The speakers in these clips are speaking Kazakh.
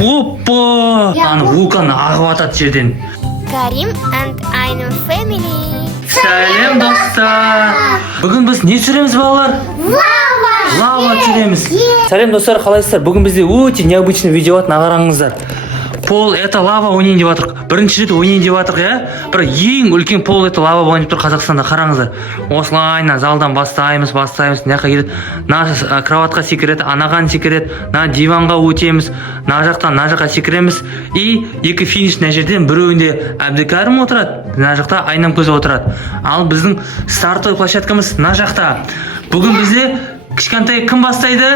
Опа! Аны вулкан ағып атады жерден. Karim and I'm family. Сәлем достар. Бүгін біз не түсіреміз балалар? Лава түсіреміз. Сәлем достар, қалайсыздар? Бүгін бізде өте необычный видео атын ағараңыздар. Пол это лава ойнайын деп жатыр. Бірінші рет ойнайын деп жатыр, бір ең үлкен пол это лава ойнап тұр Қазақстанда, қараңыздар. Осылайна залдан бастаймыз, мына жаққа келеді. На кроватқа секіреді, анаған секіреді, на диванға өтеміз, на жақтан на жаққа секіреміз. И екі финиш мына жерден біреуінде Әбдікәрім отырады, мына жақта Айнамкөз отырады. Ал біздің стартовый площадкамыз мына жақта. Бүгін бізде кішкентай кім бастайды?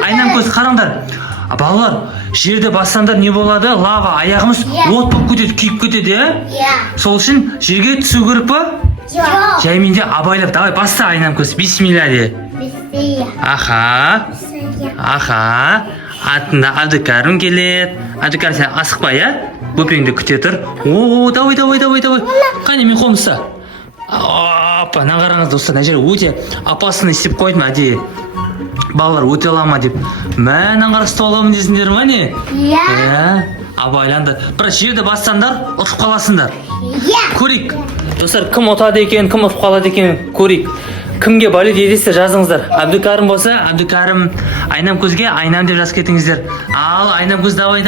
Айнамкөз, қараңдар. Балалар, жерде бассаңдар не болады? Лава, аяғымыз от болып кетеді, күйіп кетеді, Сол үшін жерге түсу керек па? Жоқ. Жайменде абайлап, давай баста Айнамкөз, бисмилля де. Аха. Артында Әбдікәрім келеді. Әбдікәрім, сен асықпа, Бөпеңді күте тұр. О, давай. Қане, мен қолымды ұста. Опа, қараңыз достар, мына жер өте опасный істеп қойдым, әдейі. Балалар өте алама деп. Мәнен қарасты оламын десіңдер ма не? Абайланды. Бірақ жерде бассаңдар, ұтып қаласыңдар. Көрейік. Достар, кім ұтады екен, кім ұтып қалады екен, көрейік. Кімге болеть етесіздер жазыңыздар. Әбдікәрім болса, Әбдікәрім, Айнамкөзге Айнам деп жазып кетіңіздер. Ал Айнамкөз, давай.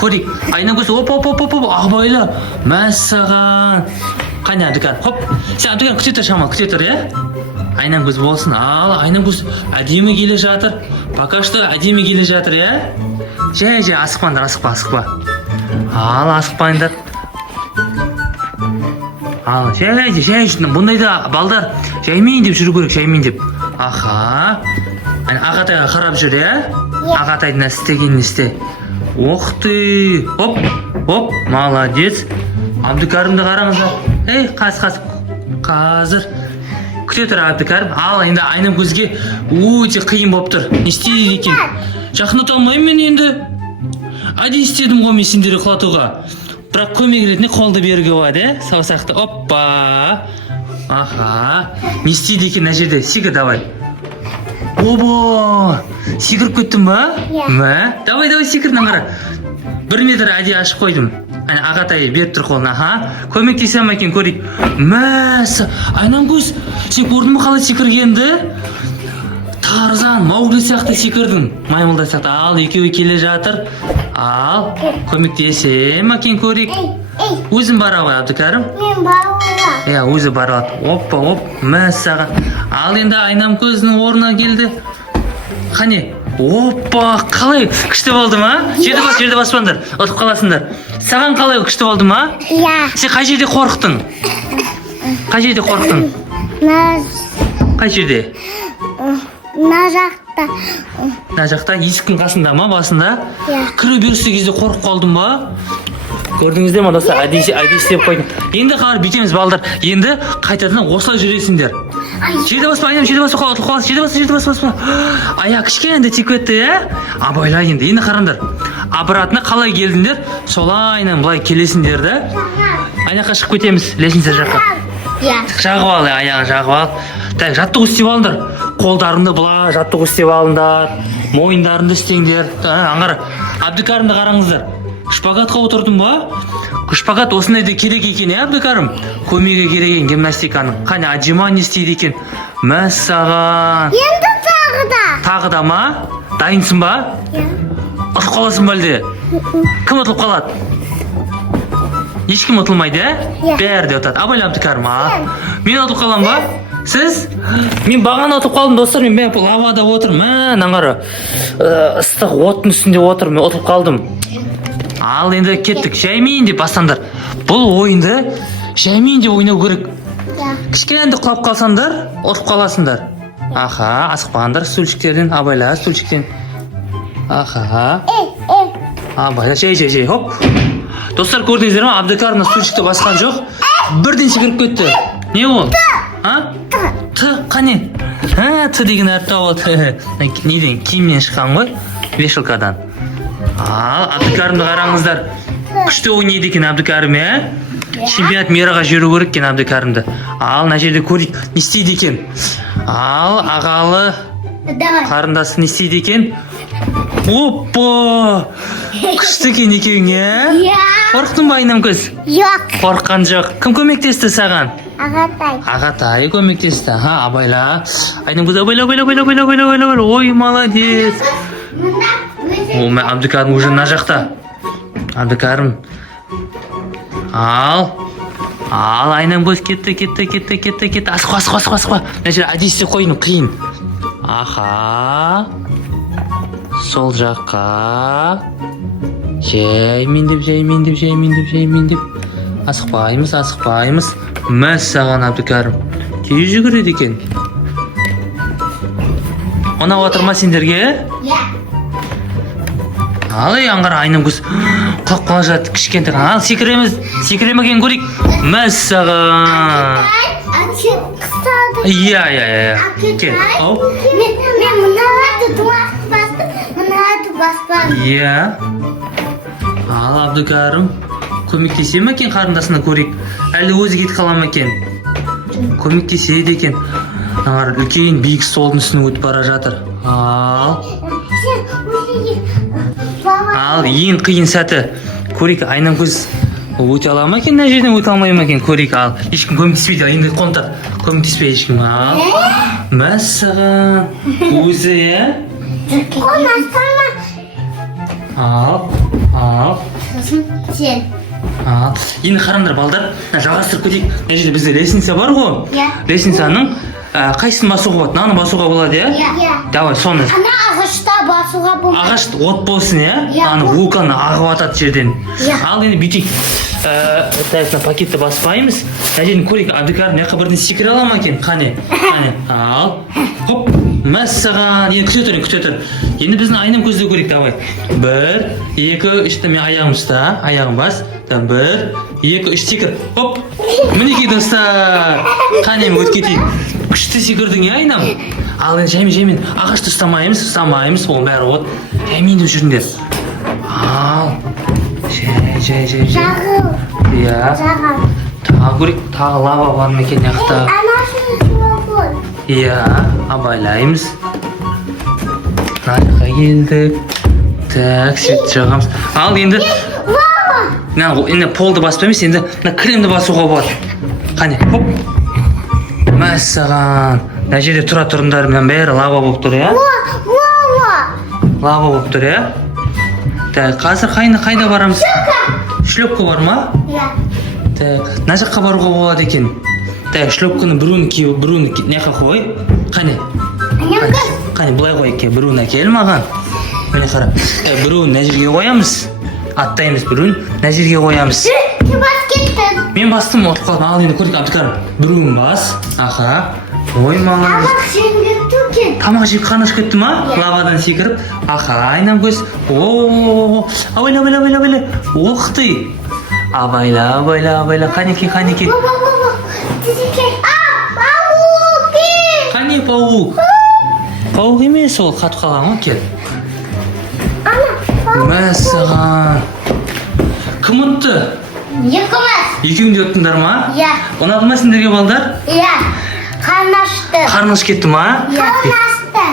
Көрейік. Айнамкөз, оп, абайла. Мәссаған. Қане Әбдікәрім, хоп. Сен Әбдікәрім күте тұр, шамал, күте тұр, Айнамкөз болсын. Ал Айнамкөз әдемі келе жатыр. Пока что әдемі келе жатыр, Жай, асықпаңдар, асықпа. Ал асықпаңдар. Ал жай, бұндайда балдар жаймен деп жүру керек, жаймен деп. Аха. Ағатайға қарап жүр, Ағатайдың істегенін істе. Оқ ты. Оп, молодец. Әбдікәрімді қараңыздар. Қазір. Күте тұр Әбдікәрім. Ал енді Айнамкөзге өте қиын болып тұр. Не істейді екен? Жақындата алмаймын мен енді. Әдейі істедім ғой мен сендерді құлатуға. Бірақ көмек ретінде қолды беруге болады, саусақты. Оппа. Аха. Не істейді екен мына жерде? Секір, давай. Оба. Секіріп кеттің ба? Давай, секір, қара. 1 метр әдейі ашып қойдым. Ағатай беріп тұр қолына, көмектесе ма екен, көрейік. Мәссі, Айнамкөз, сен көрдің қалай секіргенді? Тарзан, Маугли сияқты секірдің. Маймылдай сияқты. Ал, екеуі келе жатыр. Ал, көмектесе ма екен, көрейік. Өзің бара ғой, Әбдікәрім? Мен бара. Өзі бара. Опа, мәссаған. Ал, енді Айнамкөздің орнына келді. Қане? Опа, қалай күшті болды ма? Жерде баспаңдар, ұтып қаласыңдар. Саған қалай күшті болды ма? Сен қай жерде қорықтың? Қай жерде? Мына жақта, есіктің қасында ма, басында? Кіре берісі кезде қорқып қалдың ба? Көрдіңіздер ма достар, әдейі істеп қойдым. Енді қарап бүйтеміз балдар. Енді қайтадан осылай жүресіңдер. Жерде баспа, жерде баспа. Аяқ кішкенде тиіп кетті, Абайла енді қараңдар. Обратно қалай келдіңдер, солайынан былай келесіңдер, Аяққа шығып кетеміз, лестница жаққа. Жағып ал, аяғын жағып ал. Жаттығу істеп алыңдар. Қолдарыңды былай жаттығу істеп алыңдар. Мойындарыңды істеңдер. Аңғара, Әбдікәрімді қараңыздар. Шпагатқа отырдың ба? Шпагат осындайда керек екен, Әбдікәрім? Көмегі керек екен гимнастиканың. Қане, отжимание істейді екен. Мәссаған. Енді Тағы да ма? Дайынсың ба? Ұтып қаласың ба әлде? Кім ұтылып қалады? Ешкім ұтылмайды, Бәрі де ұтады. Абайла Әбдікәрім, Мен ұтылып қалам ба? Сіз? Мен бағана ұтып қалдым, достар. Мен лавада отырмын. Аңғара, ыстық оттың үстінде отырмын. Мен ұтылып қалдым. Ал енді кеттік, жаймен деп бастаңдар. Бұл ойынды жаймен деп ойнау керек. Кішкенде құлап қалсаңдар, ұтып қаласыңдар. Аха, асықпағандар стульчиктерден, абайла стульчиктен. Аха. Абайла, жай, хоп. Достар, көрдіңіздер ма? Әбдікәрім стульчикті басқан жоқ. Бірден секіріп кетті. Не ол? Қане? Деген әріпті алды. Неден? Киімнен шыққан ғой? Вешалкадан. Ал, Әбдікәрімді қараңыздар. Күшті ойнайды екен Әбдікәрім, Чемпионат мираға жүру керек екен Әбдікәрімді. Ал, мына жерде көрейік, не істейді екен? Ал, ағалы қарындасы не істейді екен? Оппа! Күшті екен екеуің, Иә. Қорықтың ба Айнамкөз? Жоқ. Қорыққан жоқ. Кім көмектесті саған? Ағатай. Ағатай көмектесті. Абайла. Айнамкөз, абайла. Ой, молодец. Мұнда Абдыкәрім уже мына жақта. Абдыкәрім. Ал, Айнамкөз кетті. Асықпа. Мына жер әдейі қойын, қиын. Аха. Сол жаққа. Жаймендеп. Асықпаймыз. Мәссаған Абдыкәрім. Тез жүгіреді екен. Ona отырма сендерге? Иә. Ал аңғар Айнамкөз құлап қала жатты кішкентай. Ал секіремеген көрейік. Мәссаған. Әнші қыстады. Иә. Кел. Ау. Мен мыналарды бастым. Мыналарды баспадым. Иә. Ал Абдыкәрім көмектесе ме екен қарындасына көрейік. Әлі өзі кетіп қала ма екен? Көмектеседі екен. Аңғар үлкен биік столдың үстіне өтіп бара жатыр. Ал ең қиын сәті. Көрейік Айнамкөз өте ала ма екен, мына жерден өте алмай ма екен? Көрейік. Ал ешкім көмектеспейді. Енді қонтақ. Көмектеспей ешкім. Ал. Мәссаған. Өзі, Қонастана. Ал. Сосын сен. Енді қараңдар балдар, жалғастырып кетейік. Мына жерде бізде лестница бар ғой? Иә. Лестницаның қайсысын басуға болады? Мынаны басуға болады, иә? Иә. Давай, соны. Ана ағашта басуға болмайды. Ағаш от болсын, иә? Иә. Аны вулкан ағып атады жерден. Иә. Ал енді бүйтейік. Мына пакетті баспаймыз. Мына жерден көрейік, Абдыкәрім мына жаққа бірден секіре ала ма екен? Қане. Ал. Хоп. Мәссаған. Енді күте тұр. Енді біздің Айнамкөзді көрейік, давай. 1, 2, 3, мен аяғым ұста. Аяғым бас. 1, 2, 3 секір. Хоп. Мінекей достар. Қане өтіп кетейік. Күшті секірдің, Айнам? Ал енді жаймен. Ағашты ұстамаймыз. Оның бәрі от. Жаймен деп жүріңдер. Ал. Жай. Жағыл. Иә. Жағыл. Тағы көрейік. Тағы лава бар ма екен жақта? Анасын суға бол. Иә, абайлаймыз. Мына жаққа келдік. Так, сөйтіп жағамыз. Ал енді енді полды баспаймыз, енді кремді басуға болады. Қане, хоп. Мәссаған. Мына жерде тұра тұрыңдар, мына бәрі лава болып тұр, иә? Лава болып тұр, иә? Так, қазір қайда барамыз? Шлепка бар ма? Иә. Так, мына жаққа баруға болады екен. Так, шлепканы біруін не жаққа қой. Қане. Қане, бұлай қой екен. Біруін әкел маған. Міне қара. Біруін мына жерге қоямыз. Аттаймыз біруін. Мына жерге қоямыз. Кім бас кеттің? Мен бастым, отып қалдым. Ал енді көрейік Абдыкәрім. Біруін бас. Аха. Ой, маған. Тамақ жеңге түкен. Тамақ жеп қаны ішіп кетті ма? Лавадан секіріп. Аха, Айнамкөз. Абайла. Оқты. Абайла. Қанеке. Қане пауық? Пауық емес ол, қатып қалған ғой, кел. Мәссаған. Кім ұтты? Екіміз. Екеуің де ұттыңдар ма? Иә. Ұнады ма сендерге балдар? Иә. Қарнашты. Қарныңыз кетті ма? Қарнашты.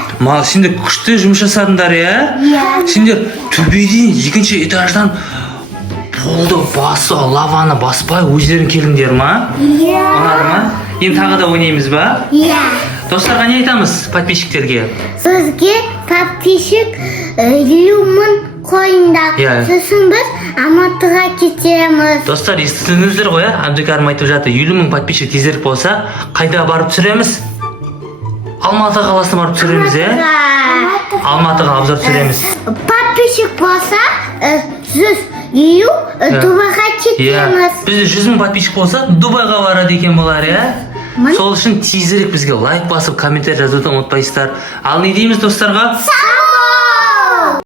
Сендер күшті жұмыс жасадыңдар, иә? Иә. Сендер төбеден, екінші этаждан полды лаваны баспай өздерің келдіңдер ма? Иә. Ұнады ма? Енді тағы да ойнаймыз ба? Иә. Достарға не айтамыз подписчиктерге? Сізге подписчик 50 мың қойыңдар. Иә. Сосын біз Алматыға кетеміз. Достар, естідіңіздер ғой, Абдыкәрім айтып жатыр, 50 мың подписчик тезірек болса, қайда барып түсіреміз? Алматы қаласына барып түсіреміз, Алматыға обзор түсіреміз. Подписчик болса, 150 Дубайға кетеміз. Бізде 100 мың подписчик болса, Дубайға барады екен болар, Сол үшін тезірек бізге лайк басып, комментарий жазуды ұмытпайсыздар. Ал не дейміз достарға?